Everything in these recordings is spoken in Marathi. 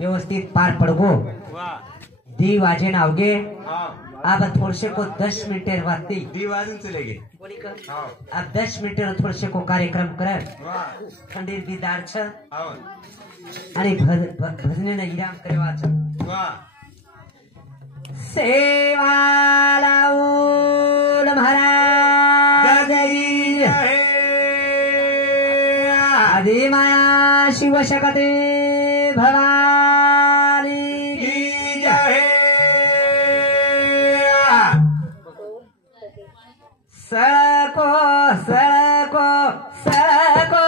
व्यवस्थित पार पड़गो दी वाजे ना आवगे अब थोड़से को 10 मिनट वाती दी वाजन चलेगे अब 10 मिनट थोड़से को कार्यक्रम कर खंडीर दीदार छ आणि भजने ना इराम करवा छ सेवालाउल महाराज की आदि माया शिव शक्ति भवानी की जय सको सको सको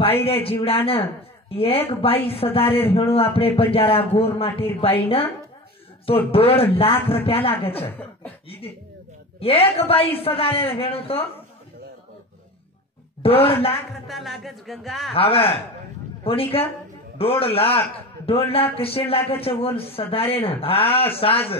बाईरे जीवडान एक बाई सदारे हेणु आपणे बंजारा गोर माटीर बाई न तो 1.5 लाख रुपया लागे छे एक बाई सदारे हेणु तो 1.5 लाख रुपया लागे गंगा हावे कोणी का 1.5 लाख 1.5 लाख कशे लागे छे वो सदारे न हाँ साज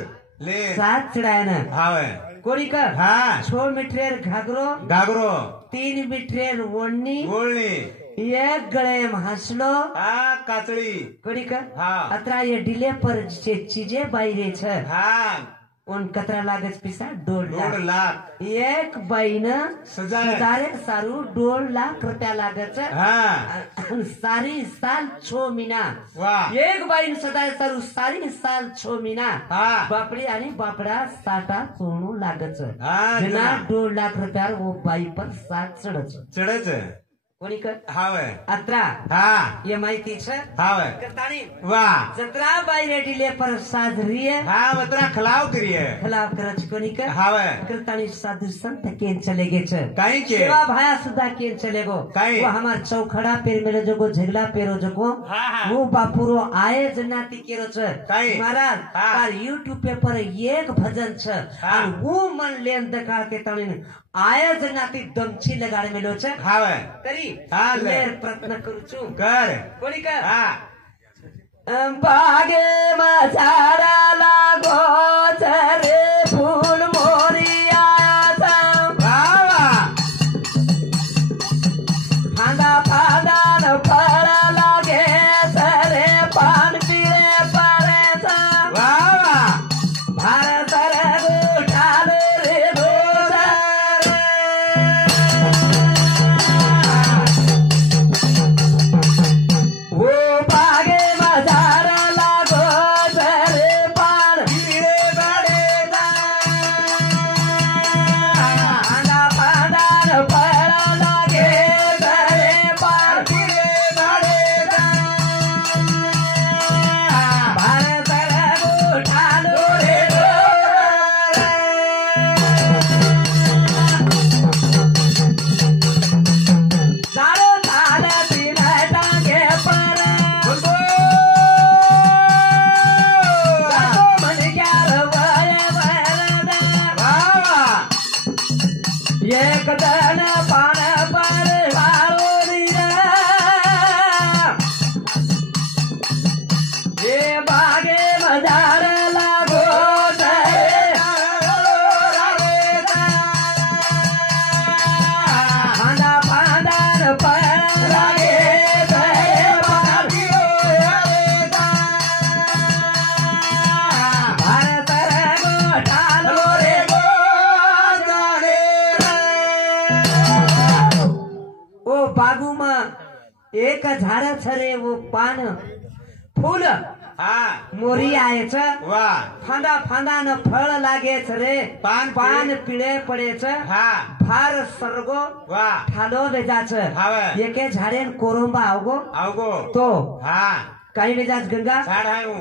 ले साज चढ़ाए न हावे कोणी का हाँ 6 मीटर घागरो घागरो 3 मीटर ओढणी ओळणी एक गळे हसलो हाँ काचड़ी कोणी का हाँ अतरा ये डिले पर जे चीजें बाईरे छे हाँ उन कतरा लागत पिसा 1.5 लाख एक बाई न सजारे सारू 1.5 लाख रुपया लागत हाँ सारी साल 6 महीना वाह एक बाई सदारे सारू सारी साल 6 महीना हाँ बापड़ी आणि बापड़ा साटा सोनू लागत हाँ जना 1.5 लाख रुपया वो बाई पर सात चढ़ चढ़े कोणी कर हावे अत्रा हा ये माहिती छ हावे करतानी वा जत्रा बाई रेडीले पर साजरी हा बत्रा खलाव करिए खलाव करच कोणी कर हावे करतानी साधु संत केन चले गे छ काई के सेवा भाया सुधा केन चले गो काई? वो हमार चौखड़ा पेर मेरे जोगो झगला पेरो जोगो हाँ, हाँ। वो बापुरो आए जनाती केरो छ काई? महाराज हाँ। पर यूट्यूब पे पर एक भजन छ हाँ। और वो मन लेन दका के तणिन आए जनाती दमछी लगाड़ मेलो छ हावे तरी हाँ, ले। लेर प्रयत्न करू छु कर कोणी कर हा बागे मझारा लागो छ रे फूल मोरिया छ वा फांदा फांदा न फळ लागे छ रे पान पिळे परे छ वा भारत रे गोठाल रे गोधर वो बागे मझारा लागो छ रे पान पिळे बडे फांदा फांदा न फळ लागे छ रे पान पिळे बडे भारत रे गोठाल रे झालो झालं तिला टाके पर जातो मनक्यार वय वरद एक दन पान पर घालो दिला हे बागे मजार लागो फांदा फांदा पर लागे भारत रे गोठालो रे ओ बागू में एक झाड छ रे वो पान फूल हा मोरी आएछ वा फांदा फांदा न फळ लागेच रे पान पान पिळे पडेच हा फार सर्गो वा ठालो वेजाच हावे. एके झाडेन कोरोंबा आवगो आवगो तो हा काही वेजाच गंगा झाड आहे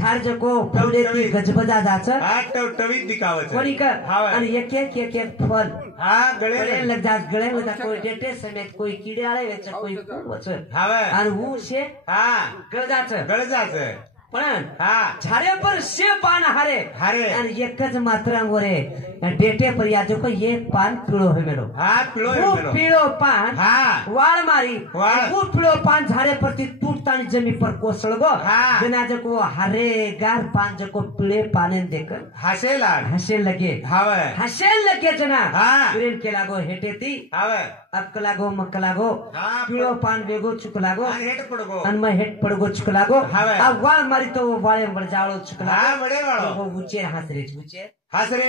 झाड जको फुले ती गजबजा जाच हा टवटवीत दिखावत कोणी कर हावे. आणि एक एक फल हा गळे गळे लग जात गळे लग जात कोई डेटे समेत कोई कीड़े आळे वेच कोई वच हावे आणि वो शे हा गळजाच गळजाच पण हा झाडे पर शे पान हारे हारे. आणि एकच मात्रांवर डेटे पर या जो एक पान पिळो होय मेलो हा पिळो वो मेलो पिळो पान हा वाळ मारी वाळ. वो पिळो पान झाड़े पर ती टूटतानी जमी पर कोसळ गो हा. जना जको हरे गार पान जको पिळे पाने देख हसेला हसे लगे हावे हसे लगे जना हा. प्रेम के लागो हेटे ती हावे अक्क लागो मक्क लागो हा, पिळो पान वेगो चुक लागो आणि हेट पडगो आणि मग हेट पडगो चुक लागो हावे. आ वाळ मारी तो वाळे बळजाळो चुक हा लागो बडे वाळो वो उचेर हसरे उचेर हसरे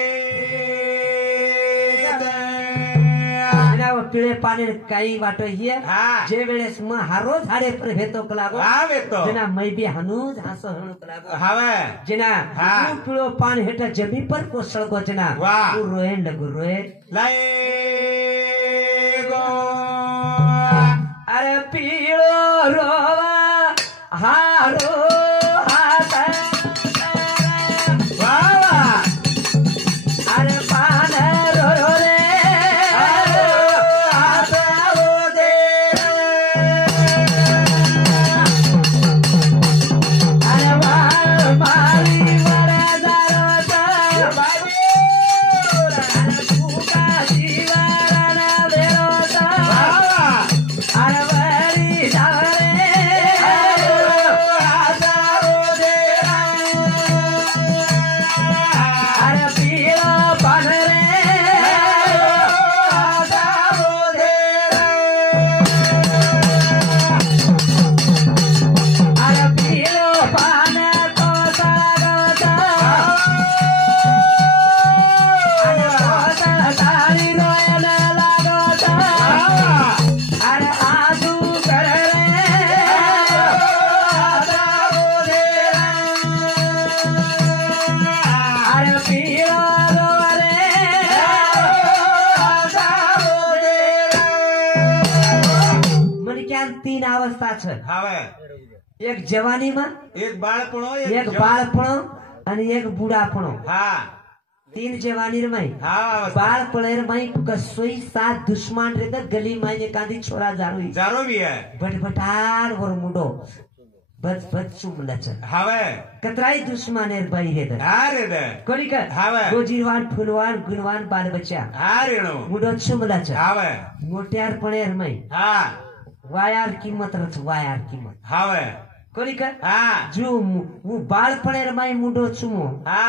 जना वो पिळे पाने काही वाटो हिये हा. जे वेळेस मग हारो झाडे पर भेतो कलागो हा वेतो जना मै बी हनुज हसो हणु कलागो हावे जना हा. वो पिळो पान हेट जमी पर कोसळ गो जना वाह. वो रोए लगो रोए लाए गो अरे पीळो रोवा हारो हात वावा अरे पान रो रो रे हात हो दे अरे वाळ मारी वरा जारो बाबे अरे फुका शिवारा वेरो वावा अरे वरी जावरे हात हो दे अरे पीळो पान रे हात हो दे अरे पीळो पान कोसळा अरे कोसळ तारी रोयला लागत अरे आजू कर रे अरे पीळो रो रे અવસ્થા છે હવે એક જવાનીમાં એક બાળપણો એક બાળપણો અને એક બુઢાપણો હા तीन जवानी रमाई હા बाल पड़े रमाई कसोई सात दुश्मन रे तो गली माई ने कांदी छोरा जारुई જારો બી હે बटबटार वर मुडो बच बच चुमला च હવે कतराई दुश्मन रे भाई रे હા રે દે कोनी का हावे गोजीरवान फुलवान गुणवान बाल बच्चा હા રેણો मुडो चुमला च હવે मोट्यार पड़े रमाई હા वायार कीमत रच वायार कीमत હવે कोनी का હા जो वो बाल पड़े रमाई मुडो चुमो હા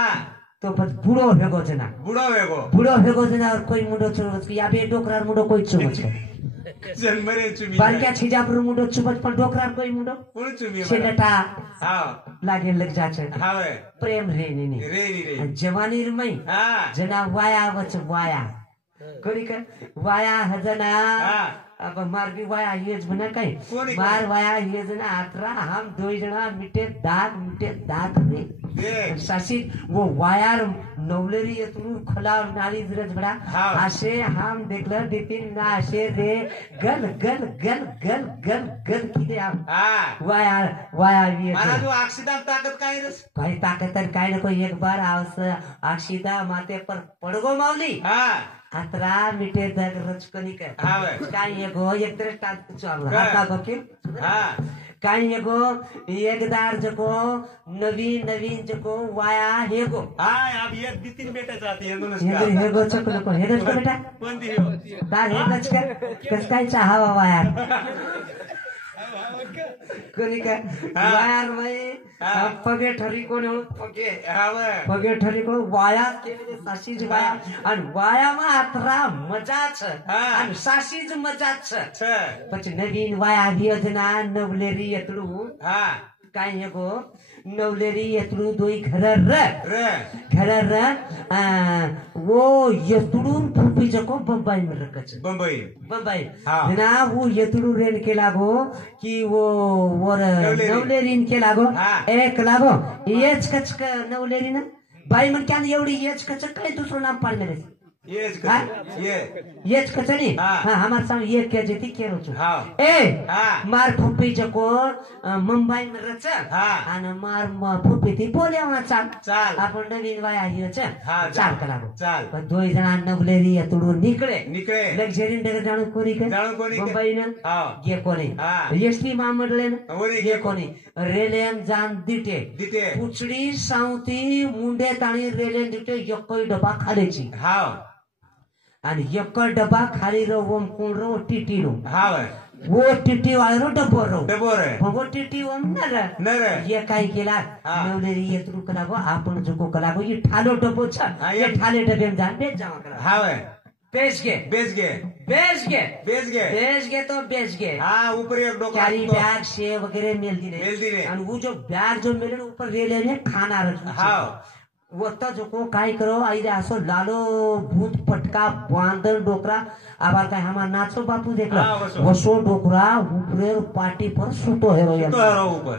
तो पछ बूढ़ो भेगो जना બુડો વેગો बूढ़ो भेगो जना और कोई मुंडो चुमच या बे डोकरार मुंडो कोई चुमच જન્મરે ચુમી बालक्या छिजापुर मुंडो चुमच पण डोकरार कोई मुंडो કોણ ચુમી छेलटा હા लागे लग जाचे હવે प्रेम रे नी રે રે जवानी रमई હા जना वाया वच वाया कोणी का वाया हजना હા अब मार्गी वाया येज बना काय कोणी मार वाया येज ना आत्रा हम दो जना मिटे दाग रे દેખ सासी वो वायर नवलेरी येतून खला नाली जरज बडा हाँ। असे हम देखलं देतीन ना असे रे गल गल गल गल गल गल किती आम હા वायर મારા ये જો આક્ષિદામ તાકાત કાઈ રસ काही ताकत तर काय नको एक बार आवस आक्षिदा माते पर पडगो मावली હા आत्रा मिटे दग रचकनी काय हावे काय एगो एक तर टाक चालू काय? आता बघ હા काय एगो एकदार जको नवीन जको वाया हेगो હા अब ये बितिन बेटा जाती है हेगो हेगो चकलो को हेगो को बेटा कोण दी हो तार हेगच का कस काय चाहावा वायर कोणी काय हा. वायर मै हा. पगे ठरी कोण पगे હવે पगे ठरी कोण वाया केले साशीज वाया आणि वायाમાં આતરા મજા છે હા. आणि સાસીજ મજા છે છે પછી નવીન વાયા યોजना नवलेरी येतडू હા काय हेगो नवलेरी येतडू दोई घर રે वो येतडून फुफी जको बंबई में रखच બંબઈ बंबई हाँ। ना वो येतडू रेन के लागो कि वो नवलेरीन के लागो हाँ। एक लागो येच कच नवलेरी ना बाई मन क्या एवढी येच कच काय दुसरं नाम पाडले ये જ હા? કરે ये येच कचनी हाँ। हाँ हमारे सामने ये क्या जेती केरो छु हाँ। ए हाँ। मार फुफी जको मुंबई में रच हाँ। आणि मार फुफी ती बोले वा चाल ચાલ आपण नवीन वाया हियो छ હા चाल कलागो ચાલ पण दोन जण नवलेरी येतडून निकळे નીકળે लक्झरी डगर जाणू कोणी काय જાણો કોની કે? मुंबई ना હા गे कोणी હા. एसटी मामडले ना ઓરી गे कोणी रेलेम जान दिटे દીતે पुचडी सावती मुंडे ताणी रेलेम दिटे यक्कोई डबा खालेची હાવ आणि एक डबा खाली रो ओम कोण रो टीटी रो હાવ वो टीटी वाले रो डबो रो ડબો રે पण वो टीटी ओम न रे ન રે ये काय केला हा. नवलेरी येतरू कलागो आपण जो कलागो ये ठालो डबो छ हा, ये ये- ठाले डबे में जान बेच जावा करा હાવ बेच गे બેસ ગે बेच गे બેસ गे बेच गे तो बेच गे હા ઉપર એક ડોકા कैरी હતો. बैग से वगैरह मिलती मिलती रहे रहे। और वो जो बैग जो मिले ना, ऊपर रेले में खाना रखा हाव वो तो जो को काय करो आई असो लालो भूत पटका बांधर डोकरा आबार काय हमार नाचो बापू देख लो हाँ, वसो। वसो डोकरा ऊपरे पार्टी पर सुतो हेरो તો હરો ઉપર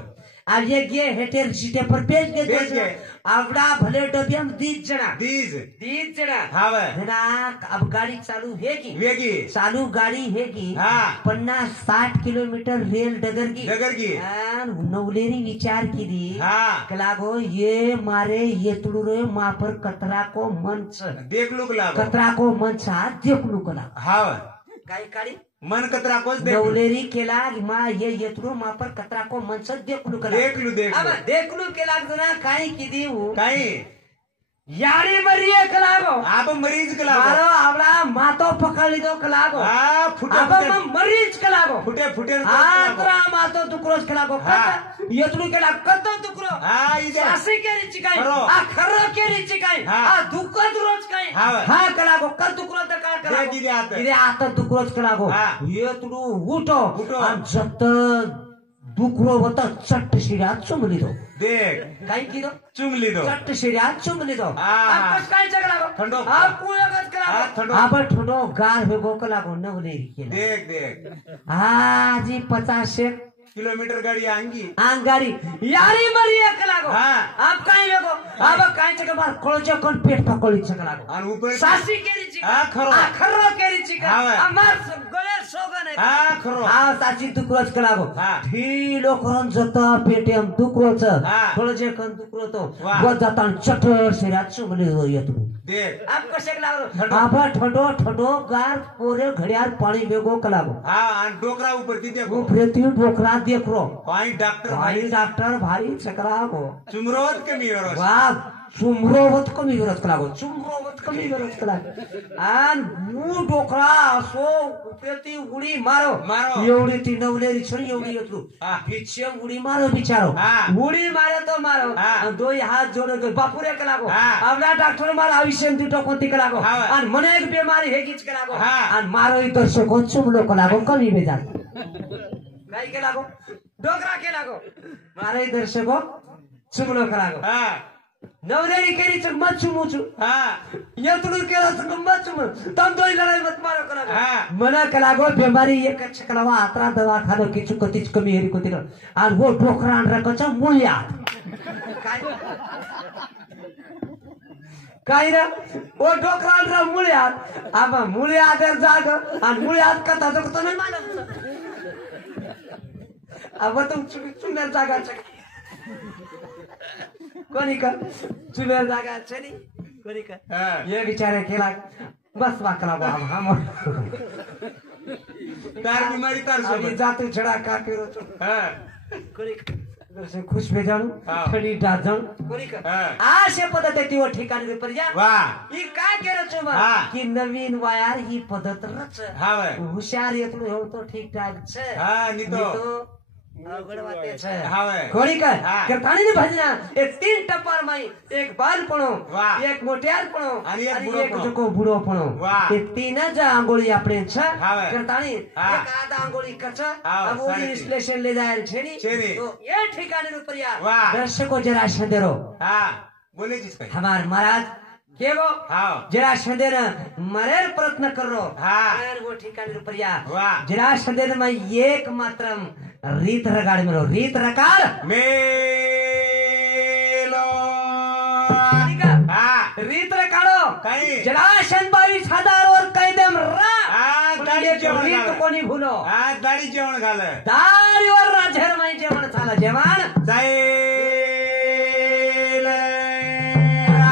अब ये गे हेटेर सीटे पर बेच बेच गए गए। आवड़ा भले डबियम दीज जना દીજ दीज जना હાવ जना अब गाड़ी चालू है की વેગી चालू गाड़ी है की हाँ। 50-60 किलोमीटर रेल डगर की ડગરગી नवलेरी विचार केली હા कलागो ये मारे ये तुडुरे मापर कतरा को मंच દેખલું લાગો कतरा को मंच हा देखलू कला હાવ काय काढी મન કતરા કોસ દેખ नवलेरी केला मा ये येतडू मापर कतरा को मंच देखलू कला देखलू अब देखलू केला जना काय किदी કાઈ यारी मरिए कलागो આપ મરીજ કલા मारो आवड़ा मातो पकड़ लीधो कलागो હા ફૂટે अब मरीज कलागो ફૂટે ફૂટે आत्रा मातो तुकरोज कलागो हाँ। येतडू केला कतो तुकरो હા ઈ દે सासी केली चिकाई खरो. आ खर्रो केली चिकाई हा. आ दुखत रोज काय हा. हा कलागो कल दुखरो तर काय कलागो किती आता? किती आता दुखरोज कलागो हा. ये तुडू उठो उठो. आणि जत दुखरो होता चट्ट शिड्यात चुमली दो દેખ काय की दो ચુંગલી દો चट्ट शिड्यात चुमली दो हा. कस काय चगलागो थंडो. आ कुळगत हा, कलागो थंडो. आपण थंडो गार हो गो कलागो नवलेरी केला દેખ દેખ आजी 50 કિલોમીટર ગાડી આંગી अंगारी यारी मरी एक लागो हा. आप काय लगो अब काय चक बार कोळच्या कोण पेट पकोळी चक लागो અને ઉપર सासी केरी चिका हा, खरो. खर्रो केरी चिका हा. अमार गळे हा खरो हा साची दुकरोच कलागो हा. ढीलो करून जता पेटीएम दुकरोच हा. थोडं जे कन दुकरोतो वा. व जाता चटर सिरात चुगली येतो देख आप कशे लागलो ठंडो. आबा ठंडो ठंडो गार पोरे घडियाळ पाणी वेगो कलागो हा आणि डोकरा ऊपर ती देखो उपरेती डोकरा देखरो पाई डॉक्टर भाई भाई डॉक्टर भारी चकरागो चुमरोत कमी वरस वाह चुमरोवत कमी विरोध कलागो चुमरोवत कमी विरोध कलागो आन मू डोकरा असो उपरेती उडी मारो मारो. एवढी ती नवलेरी छडी एवढी येतलो हा. पिछे उडी मारो बिचारो हा. उडी मारे तो मारो हा. आणि दोई हात जोडो तो बापुरे कलागो हा. आपला डॉक्टर मारा आयुष्य ती टोकोती कलागो हा. आणि मने एक बेमारी हेगीच कलागो हा. आणि मारो इ दर्शको चुमलो कलागो कमी बेजार काय केलागो डोकरा केलागो मारो इ दर्शको चुमलो कलागो हा नवऱ्याने केली तर मत चुमूचू हा येतडून केलं तर मत चुमू तम दोई लढाई मत मारो करा हा. मना कलागो बेमारी एकच कलावा आत्रा दवाखानो किचू कतीच कमी हेरी कोती आणि वो डोकरान रकचा मुळ्या काय रे ओ डोकरान र मुळ्यात आबा मुळ्यात जाग आणि मुळ्यात कथा जगतो नाही मानत आबा तुम चुम्या जागाचं कोणी का चुम्या जागा चली कोणी का हा. ये विचार केला बस वाकला बाबा हम तार बीमारी तार अभी सोबत जातू छड़ा का करो तो हा कोणी का से खुश भे जाणू हा. थडी डाजण कोणी का हा. आशे पद्धत ती व ठिकाणी पर जा वा ही काय केलं चुमा हा. की नवीन वायार ही पद्धत रच हा वय हुशार येतलो हो तो ठीक ठाक छे हा नितो अवघड वाते छे हा वय कोणी काय हा. करतानी भजना एक तीन टप्पर माई एक बालपणो वाह. एक मोठ्यारपणो आणि एक एक बुढोपणो. जको बुढोपणो वाह. ते तीनच आंगोळी આપણે છે હા ભાઈ. કરતાની હા. એક આધ આંગોળી કચા હા, अब वो સારી विश्लेषण ले जायल छेनी छेनी. तो ये ठिकाने रुपया वाह. दर्शकों जरा शंदेरो हा बोले जिस काही हमार महाराज केवो हा जरा शंदेर मरेर प्रयत्न करो हा. और वो ठिकाने रुपया वाह. जरा शंदेर में एक मात्रम रीत रगाड़ मेरो रीत रगाड़ मेलो ठीक है? हा रीत रगाड़ो काही जलाशन 22,000 और कैदम रा हा दाढी जेवण रीत घाल कोणी भूलो हा दाढी जेवण घाल दाढीवर राजेर माई जेवण झालं जेवण जाईल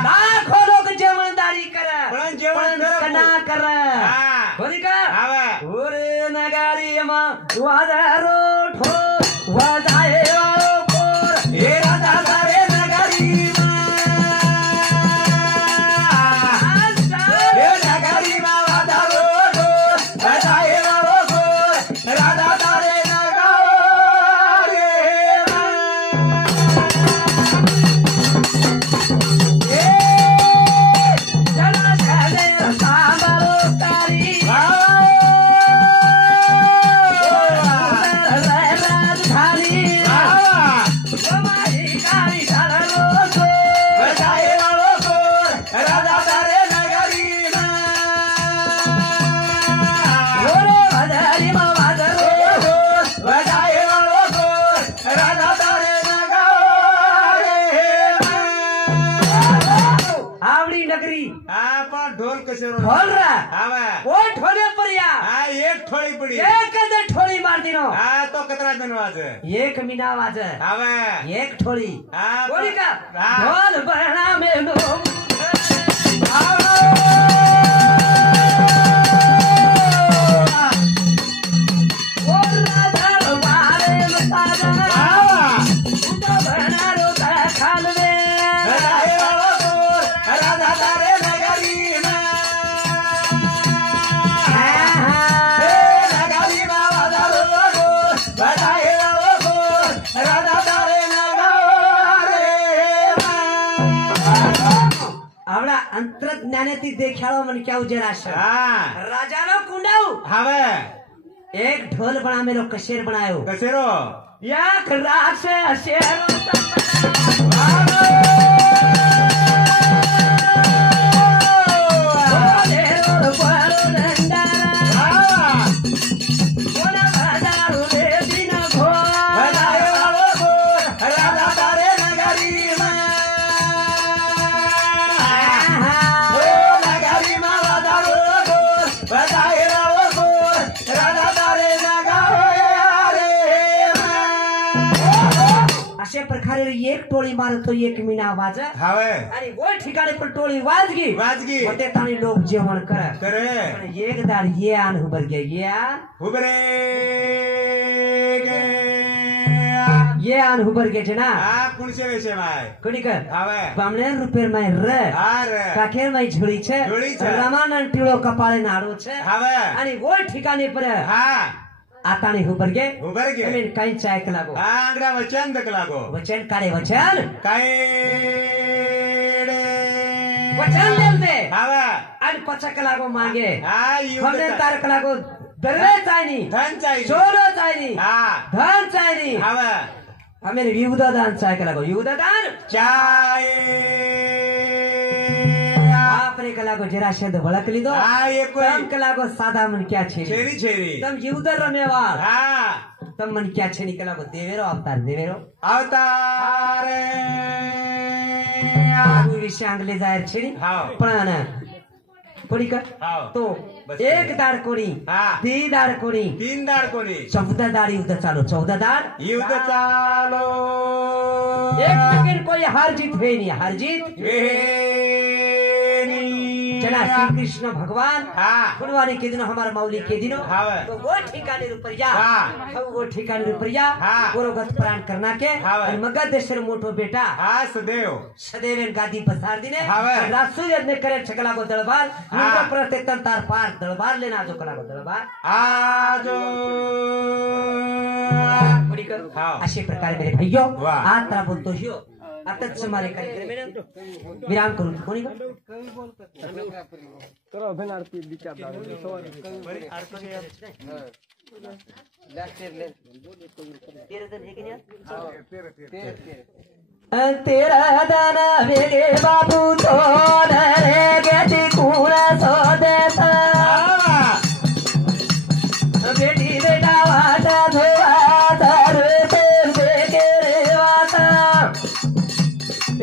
लाखो लोक जेवण दाढी कर पण जेवण कर कना कर हा. बरी का हा वय. ओरे नगारी मा वाजारो ठो वाजाए कोर हे राजा सारे नगरी हे नगरी वादा रोड बजाए रोड राजा सारे नगरी चला चले सांबरो तारी राजधानी हमारी गाड़ी चलो तो बजाए रोड राजा सारे नगरी ओरे हजारी मा वाजरो बजाए रोड राजा सारे नगरी आवड़ी नगरी हा पण ढोल कसे ढोल रा हा वय. वो ठोले परिया हा एक ठोळी पडी एक दे ठोली मार दिनो हा तो कतरा जण वाज एक मीना वाज हा वय. एक ठोली हा बोली का हा. ढोल बहना में नो ओ राधा मारे मताजा उठो बहना रो खाल में बजाए रोड राजा सारे नगरी नगरी वादा रोड बजाए रोड राजा सारे नगरी आवडा अंतर्ज्ञानातील देखावा मन क्या उजराश हा राजानो कुंडाऊ हा वय. एक ढोल बना मेलो कशेर बनायो कसे रो एक रात से शेरो बोले रोड बोलो डंडारा बोला बाजारू रे दिन बजाए घोड़ा रोड राजा सारे नगरी नगरी वादा रोड बजाए रोड राजा खाली एक टोळी मारतो एक मीना वाज हावे आणि वर ठिकाणी पण टोळी वाजगी वाजगी मग ते ताणी लोक जेवण कर करे पण एक दाड ये आण उभर गे ये आण उबरे ये आण उभर घ्यायचे ना हा कुणसे वेशे माय कोणी कर हावे बामणे रुपये माय र अरे કાકેર માં ઝોળી છે ઝોળી છે. રામાનંદ ટીળો કપાળે નાડો છે हावे અને ઓલ ઠિકાને પર हा આતાણી હુબરગે उबरगे તમે કઈ ચાયક લાગો हा अंगरा वचन दक लागो વચન કાઢે વચન काय વચન લેવ દે हावे અને પચક લાગો માંગે हा હમને येऊ તારક લાગો દરવે ચાયની धन चाहिए સોનો ચાયની हा ધન ચાયની हावे અમે વિવુદ દાન ચાયક લાગો વિવુદ દાન चाय બાપરે કલાકો જરા શબ્દ વળક લીધો हा एक તમ કલાકો સાદા મન ક્યાં છે छेरी छेरी તમ જીવદર રમેવા हा તમ મન ક્યાં છે નીકળાકો દેવેરો અવતાર દેવેરો अवतार આવું વિશે આંગલે જાહેર છે ની हाव પણ કોડી કર हाव તો બસ. એક દાડ કોડી हा દી દાડ કોડી तीन दाड कोणी 14 દાડ યુદ્ધ ચાલો 14 દાડ युद्ध चालो એક સેકન્ડ કોઈ હાર જીત હોય નહીં હાર જીત वेणी जना श्री कृष्ण भगवान हा गुणवाणी के दिनो हमारा मौली के दिनो हावे तो वो ठिकाने रुपया हाँ। वो ठिकाने रुपया हाँ। गोरोगत प्राण करना के हावे। और मगधेश्वर मोटो बेटा हा सदैव सदैव गादी पसार दिने हावे। रासु यज्ञ करे छकला को दरबार हाँ। युद्ध प्रते तंतार पार दरबार लेना जो कला को दरबार आजो पुरी कर हाँ। अशे प्रकारे मेरे भाइयों वाह। आज तरा बोलतो हियो आताच हमारे कार्यक्रम में विराम करून कोणी का तेरा दाना वेगे बाबू तो रे गेटी कुणा सो देता बेटी बेटा वाटा धोवा तर तेर बेगे रे वाटा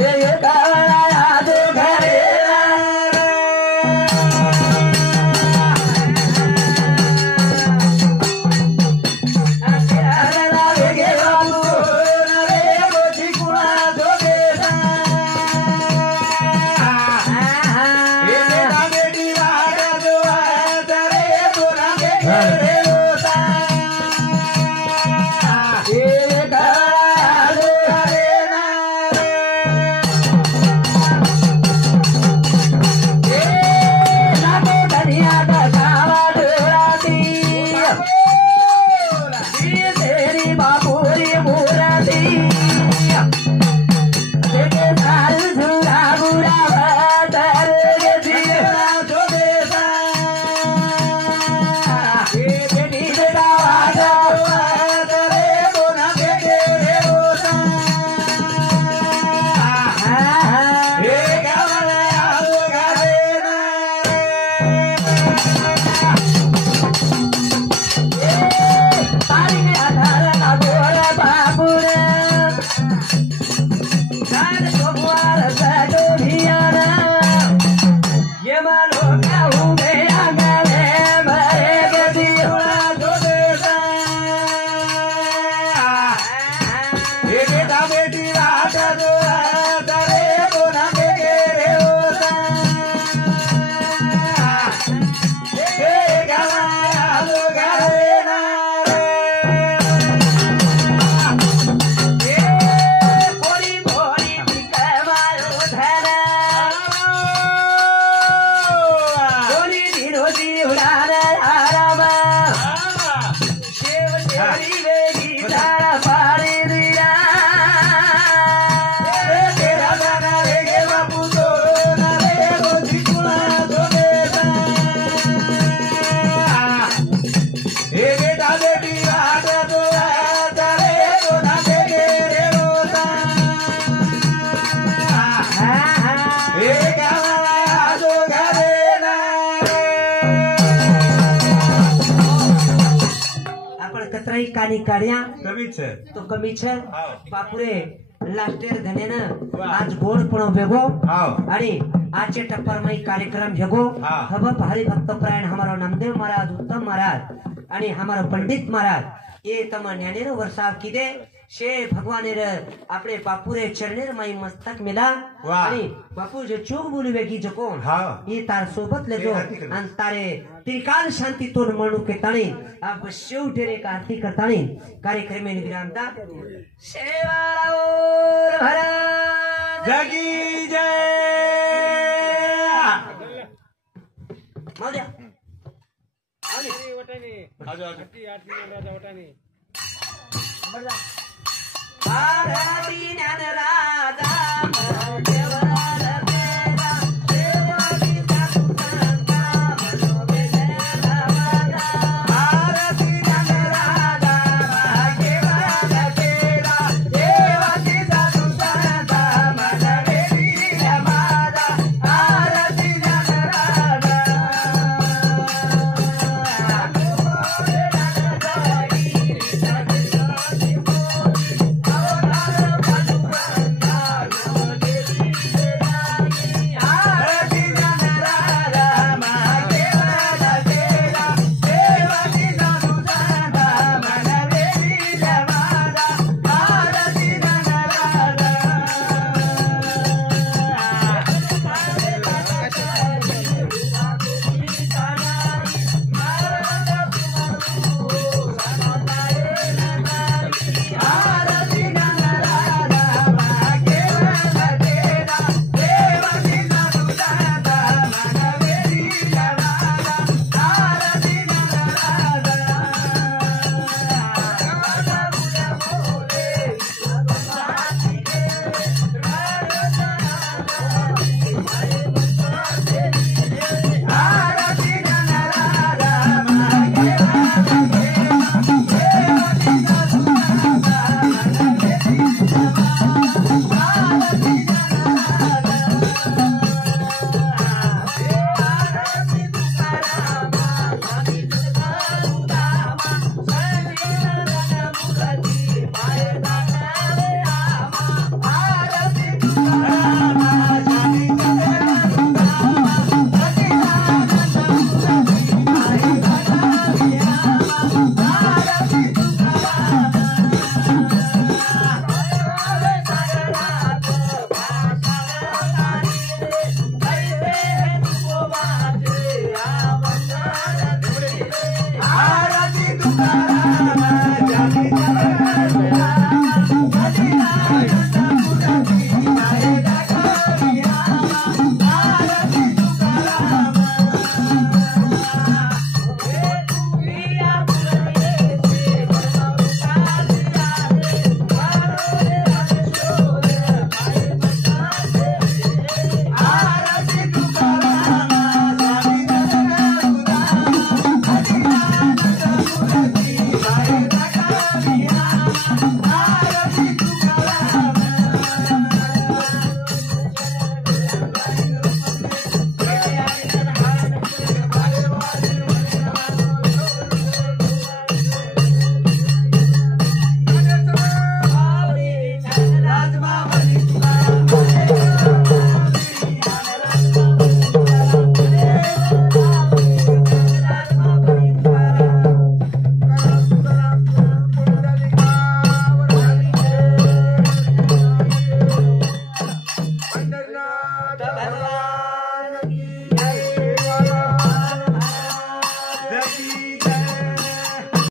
ये कावळा याद घरे कानी काढ्या कमीच છે तो कमी છે हाव बापुरे लास्टेर घनेनं आज गोड पण भेगो हाव आणि आजचे टप्परमय कार्यक्रम भेगो हा. हब हरि भक्त प्राण हमारो नामदेव महाराज उत्तम महाराज आणि हमारो पंडित महाराज ये तम ज्ञानेर वर्षाव किदे शे भगवानेर आपले बापूरे चरणेर माई मस्तक मिला वाह. आणि बापू जो चोक बोलू वेगी जो कोण हा. ही तार सोबत लेजो ते आरती करतो. आणि तारे त्रिकाल शांती तोड म्हणू के ताणी आप शेवटेरे का आरती करताणी कार्यक्रमे विरामता शेवा और भरा जगी जय मावद्या आजो आजो भारती ज्ञान राजा